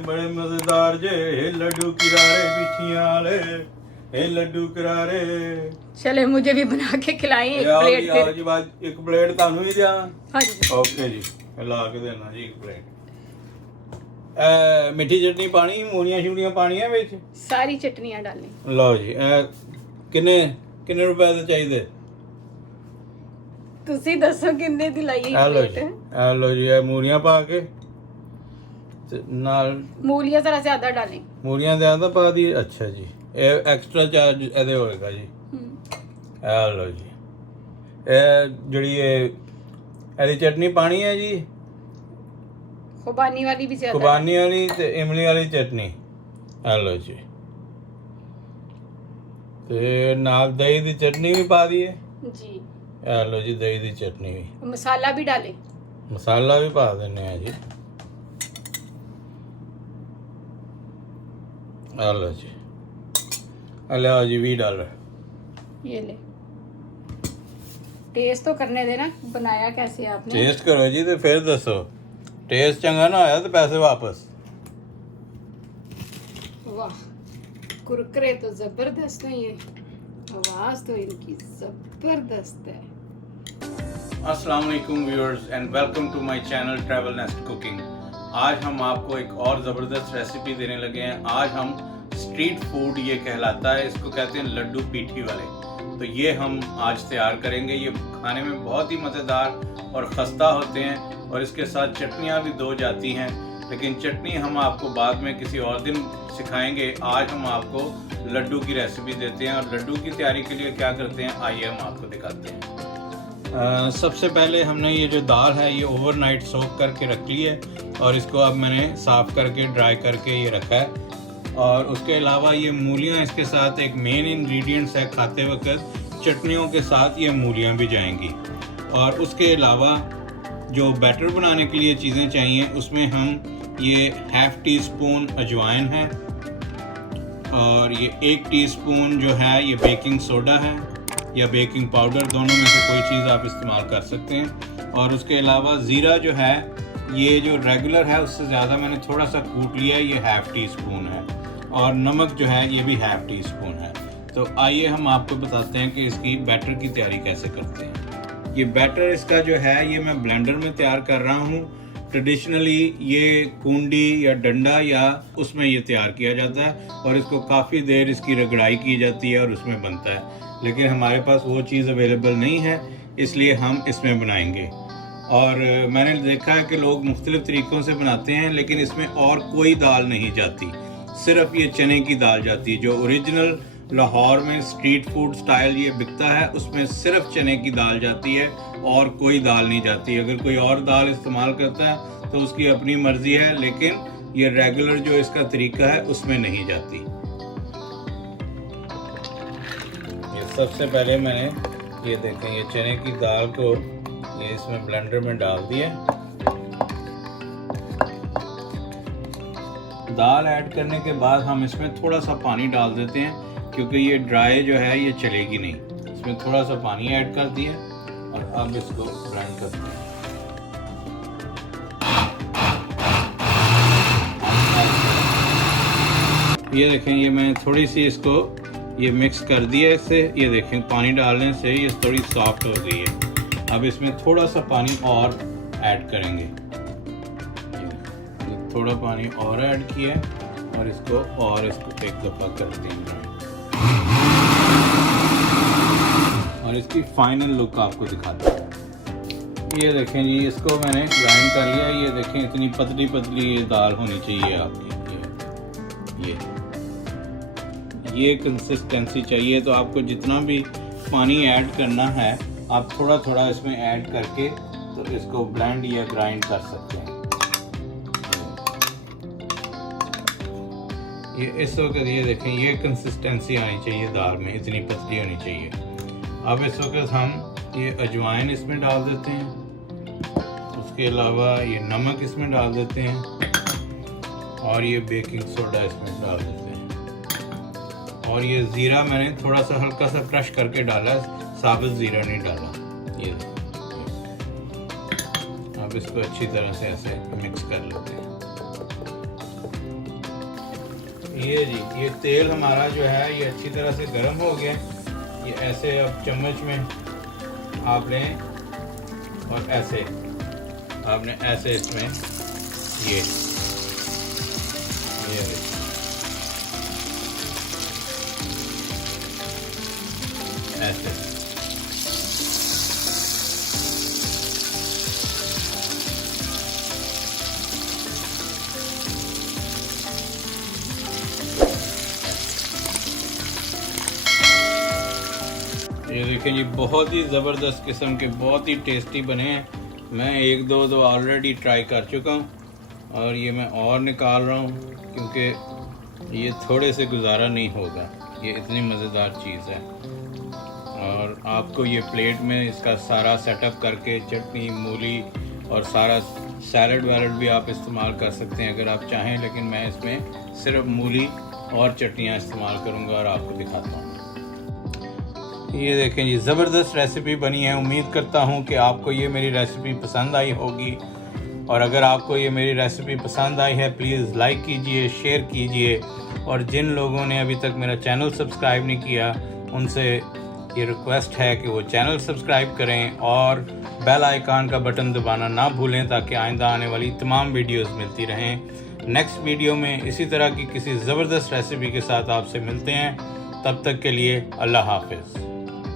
बड़े मजेदार जे लड्डू किरारे पिठियां वाले, ए लड्डू किरारे। चले मुझे भी बना के खिलाएं एक आओ प्लेट जी, फिर। आओ जी, बात एक प्लेट तानू ही दिया। हाँ जी ओके जी, ला के देना जी एक प्लेट। मिठी चटनी पानी, मूलियां शूलियां पानियां विच, सारी चटनियां डालें। लो जी। किन्ने किन्ने रुपए दे चाहिए? ਤੁਸੀਂ ਦੱਸੋ ਕਿੰਨੇ ਦੀ ਲਾਈ ਆ ਲੋ ਜੀ, प्लेट? ਆ ਲੋ ਜੀ, ਇਹ ਮੂਲੀਆਂ ਪਾ ਕੇ ਤੇ ਨਾਲ मूलियां जरा ज्यादा डालें। ਮੂਲੀਆਂ ਦੇ ਆਂਦਾ ਪਾ ਦੀ। ਅੱਛਾ ਜੀ, ਇਹ ਐਕਸਟਰਾ ਚਾਰਜ ਇਹਦੇ ਹੋਏਗਾ ਜੀ। ਆ ਲੋ ਜੀ, ਇਹ ਜਿਹੜੀ ਇਹਦੀ ਚਟਨੀ ਪਾਣੀ ਹੈ ਜੀ, खुबानी वाली भी ज्यादा। खुबानी वाली ते इमली वाली चटनी। आ लो जी, ते नाल दही दी चटनी भी पा दी है जी। आ लो जी, दही दी चटनी भी, मसाला भी डालें। मसाला भी पा देने हैं जी। आ लो जी, ले आओ जी $20। ये ले, टेस्ट तो करने देना, बनाया कैसे आपने? टेस्ट करो जी तो फिर दसो, टेस्ट चंगा ना आया तो पैसे वापस। वाह, कुरकुरे तो जबरदस्त है, ये आवाज तो इनकी जबरदस्त है। अस्सलाम वालेकुम viewers and welcome to my channel travel nest cooking. आज हम आपको एक और ज़बरदस्त रेसिपी देने लगे हैं। आज हम स्ट्रीट फूड ये कहलाता है, इसको कहते हैं लड्डू पीठी वाले। तो ये हम आज तैयार करेंगे। ये खाने में बहुत ही मज़ेदार और ख़स्ता होते हैं और इसके साथ चटनियाँ भी दो जाती हैं, लेकिन चटनी हम आपको बाद में किसी और दिन सिखाएंगे। आज हम आपको लड्डू की रेसिपी देते हैं और लड्डू की तैयारी के लिए क्या करते हैं आइए हम आपको दिखाते हैं। सबसे पहले हमने ये जो दाल है ये ओवरनाइट सोक करके रख ली है और इसको अब मैंने साफ़ करके ड्राई करके ये रखा है। और उसके अलावा ये मूलियाँ इसके साथ एक मेन इंग्रेडिएंट्स है, खाते वक्त चटनियों के साथ ये मूलियाँ भी जाएंगी। और उसके अलावा जो बैटर बनाने के लिए चीज़ें चाहिए उसमें हम ये ½ टीस्पून अजवाइन है और ये 1 टीस्पून जो है ये बेकिंग सोडा है या बेकिंग पाउडर, दोनों में से कोई चीज़ आप इस्तेमाल कर सकते हैं। और उसके अलावा ज़ीरा जो है ये जो रेगुलर है उससे ज़्यादा मैंने थोड़ा सा कूट लिया है, ये ½ टीस्पून है। और नमक जो है ये भी ½ टीस्पून है। तो आइए हम आपको बताते हैं कि इसकी बैटर की तैयारी कैसे करते हैं। ये बैटर इसका जो है ये मैं ब्लेंडर में तैयार कर रहा हूँ। ट्रेडिशनली ये कुंडी या डंडा या उसमें ये तैयार किया जाता है और इसको काफ़ी देर इसकी रगड़ाई की जाती है और उसमें बनता है, लेकिन हमारे पास वो चीज़ अवेलेबल नहीं है, इसलिए हम इसमें बनाएंगे। और मैंने देखा है कि लोग मुख्तलिफ़ तरीक़ों से बनाते हैं, लेकिन इसमें और कोई दाल नहीं जाती, सिर्फ ये चने की दाल जाती है। जो ओरिजिनल लाहौर में स्ट्रीट फूड स्टाइल ये बिकता है उसमें सिर्फ चने की दाल जाती है और कोई दाल नहीं जाती। अगर कोई और दाल इस्तेमाल करता है तो उसकी अपनी मर्ज़ी है, लेकिन ये रेगुलर जो इसका तरीका है उसमें नहीं जाती। ये सबसे पहले मैंने ये देखें ये चने की दाल को ये इसमें ब्लेंडर में डाल दिया। दाल ऐड करने के बाद हम इसमें थोड़ा सा पानी डाल देते हैं क्योंकि ये ड्राई जो है ये चलेगी नहीं। इसमें थोड़ा सा पानी ऐड कर दिया और अब इसको ग्राइंड करते हैं। ये देखें ये मैंने थोड़ी सी इसको ये मिक्स कर दिया इससे। ये देखें पानी डालने से ये थोड़ी सॉफ्ट हो गई है। अब इसमें थोड़ा सा पानी और ऐड करेंगे। थोड़ा पानी और ऐड किया और इसको एक दफ़ा कर देंगे और इसकी फाइनल लुक आपको दिखाते हैं। ये देखें जी इसको मैंने ग्राइंड कर लिया। ये देखें इतनी पतली पतली ये दाल होनी चाहिए आपकी। ये कंसिस्टेंसी चाहिए। तो आपको जितना भी पानी ऐड करना है आप थोड़ा थोड़ा इसमें ऐड करके तो इसको ब्लेंड या ग्राइंड कर सकते हैं। ये इस वक्त ये देखें ये कंसिस्टेंसी आनी चाहिए दाल में, इतनी पतली होनी चाहिए। अब इस वक्त हम ये अजवाइन इसमें डाल देते हैं, उसके अलावा ये नमक इसमें डाल देते हैं और ये बेकिंग सोडा इसमें डाल देते हैं। और ये ज़ीरा मैंने थोड़ा सा हल्का सा क्रश करके डाला, साबुत ज़ीरा नहीं डाला। ये अब इसको अच्छी तरह से ऐसे मिक्स कर लेते हैं। ये जी, ये तेल हमारा जो है ये अच्छी तरह से गर्म हो गया। ये ऐसे अब चम्मच में आप लें और ऐसे आपने ऐसे इसमें ये ऐसे ये देखें जी, बहुत ही ज़बरदस्त किस्म के बहुत ही टेस्टी बने हैं। मैं एक दो तो ऑलरेडी ट्राई कर चुका हूँ और ये मैं और निकाल रहा हूँ क्योंकि ये थोड़े से गुजारा नहीं होगा। ये इतनी मज़ेदार चीज़ है। और आपको ये प्लेट में इसका सारा सेटअप करके चटनी, मूली और सारा सैलड वैलड भी आप इस्तेमाल कर सकते हैं अगर आप चाहें, लेकिन मैं इसमें सिर्फ मूली और चटनियाँ इस्तेमाल करूँगा और आपको दिखाता हूँ। ये देखें जी, ज़बरदस्त रेसिपी बनी है। उम्मीद करता हूँ कि आपको ये मेरी रेसिपी पसंद आई होगी। और अगर आपको ये मेरी रेसिपी पसंद आई है, प्लीज़ लाइक कीजिए, शेयर कीजिए। और जिन लोगों ने अभी तक मेरा चैनल सब्सक्राइब नहीं किया, उनसे ये रिक्वेस्ट है कि वो चैनल सब्सक्राइब करें और बेल आइकन का बटन दबाना ना भूलें ताकि आइंदा आने वाली तमाम वीडियोस मिलती रहें। नेक्स्ट वीडियो में इसी तरह की किसी ज़बरदस्त रेसिपी के साथ आपसे मिलते हैं। तब तक के लिए अल्लाह हाफ़िज़।